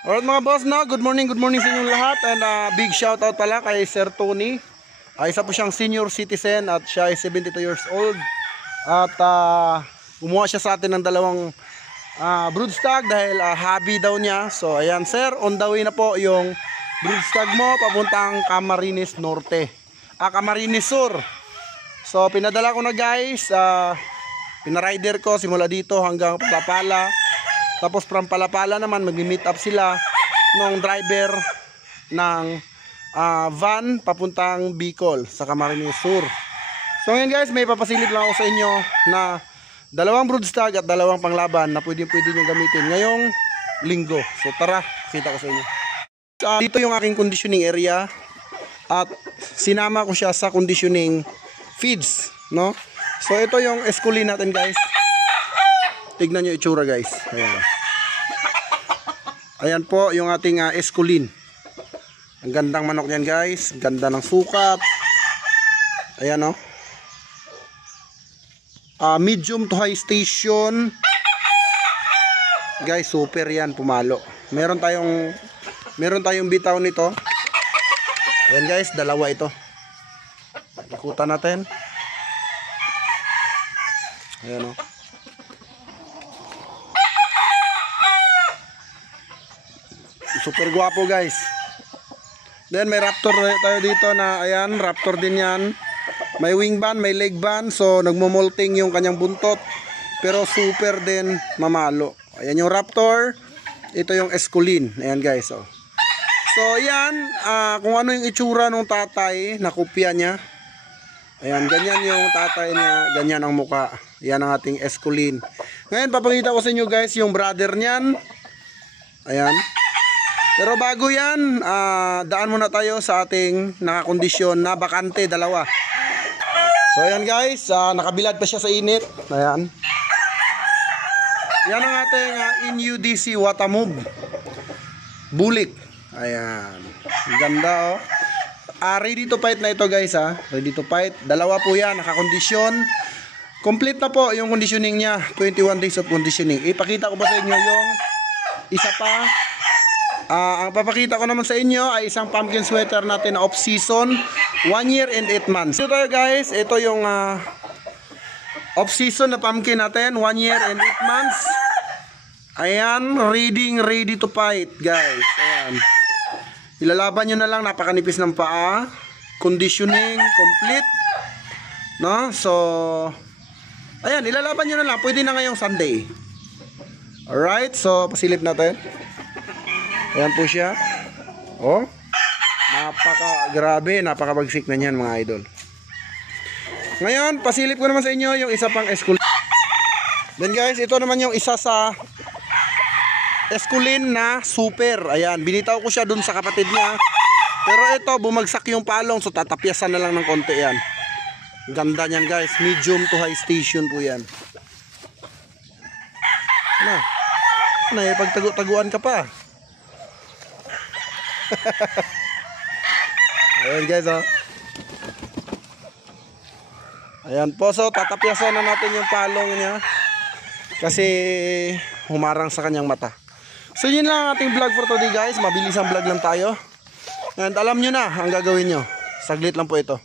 Alright mga boss, no? Good morning sa inyong lahat. And big shout out pala kay Sir Tony. Isa po siyang senior citizen at siya ay 72 years old. At gumawa siya sa atin ng dalawang broodstag dahil hobby daw niya. So ayan sir, on the way na po yung broodstag mo papuntang Camarines Norte. Camarines Sur. So pinadala ko na guys. Pinarider ko simula dito hanggang Palapala. Tapos from Palapala naman mag-meet up sila ng driver ng van papuntang Bicol sa Camarines Sur. So ngayon guys, may papasilip lang ako sa inyo na dalawang broodstag at dalawang panglaban na pwede nyo gamitin ngayong linggo. So tara, kita ko sa inyo. Dito yung aking conditioning area at sinama ko siya sa conditioning feeds, no? So ito yung esculin natin guys. Tignan nyo itsura guys. Ayan. Ayan po yung ating esculin. Ang gandang manok yan guys. Ganda ng sukat. Ayan o. Medium to high station. Guys, super yan. Pumalo. Meron tayong bitaw nito. Ayan guys, dalawa ito. Ikutan natin. Ayan o. Super guwapo guys. Then may raptor tayo dito na ayan, raptor din yan. May wing band, may leg band. So nagmomolting yung kanyang buntot. Pero super din mamalo. Ayan yung raptor. Ito yung esculin. Ayan guys oh. So ayan, kung ano yung itsura ng tatay na kopya niya. Ayan, ganyan yung tatay niya. Ganyan ang muka. Ayan ang ating esculin. Ngayon papakita ko sa inyo guys yung brother niyan. Ayan. Pero bago yan, daan muna tayo sa ating nakakondisyon na bakante, dalawa. So ayan guys, nakabilad pa siya sa init. Ayan. Yan ang ating NUDC Watamove Bulik. Ayan. Ganda oh. Ready to fight na ito guys ha. Ready to fight. Dalawa po yan, nakakondisyon. Complete na po yung conditioning niya. 21 days of conditioning. Ipakita ko ba sa inyo yung isa pa. Ang papakita ko naman sa inyo ay isang pumpkin sweater natin na off-season, 1 year and 8 months. Ito guys, ito yung off-season na pumpkin natin, 1 year and 8 months. Ayan, ready to fight guys. Ayan. Ilalaban nyo na lang, napakanipis ng paa. Conditioning, complete. No? So, ayan, ilalaban nyo na lang. Pwede na ngayong Sunday. Alright, so pasilip natin. Ayan po siya. Oh. Grabe, napakabagsik na niyan mga idol. Ngayon, pasilip ko naman sa inyo yung isa pang esculin. Then guys, ito naman yung isa sa esculin na super. Ayan, binitaw ko siya dun sa kapatid niya. Pero ito, bumagsak yung palong. So tatapyasan na lang ng konti yan. Ganda niyan guys. Medium to high station po yan. Pagtaguan ka pa. Ayan guys oh. Ayan po, so tatapyasan na natin yung palong niya kasi humarang sa kanyang mata. So yun lang ang ating vlog for today guys. Mabilis ang vlog lang tayo. And alam nyo na ang gagawin nyo. Saglit lang po ito.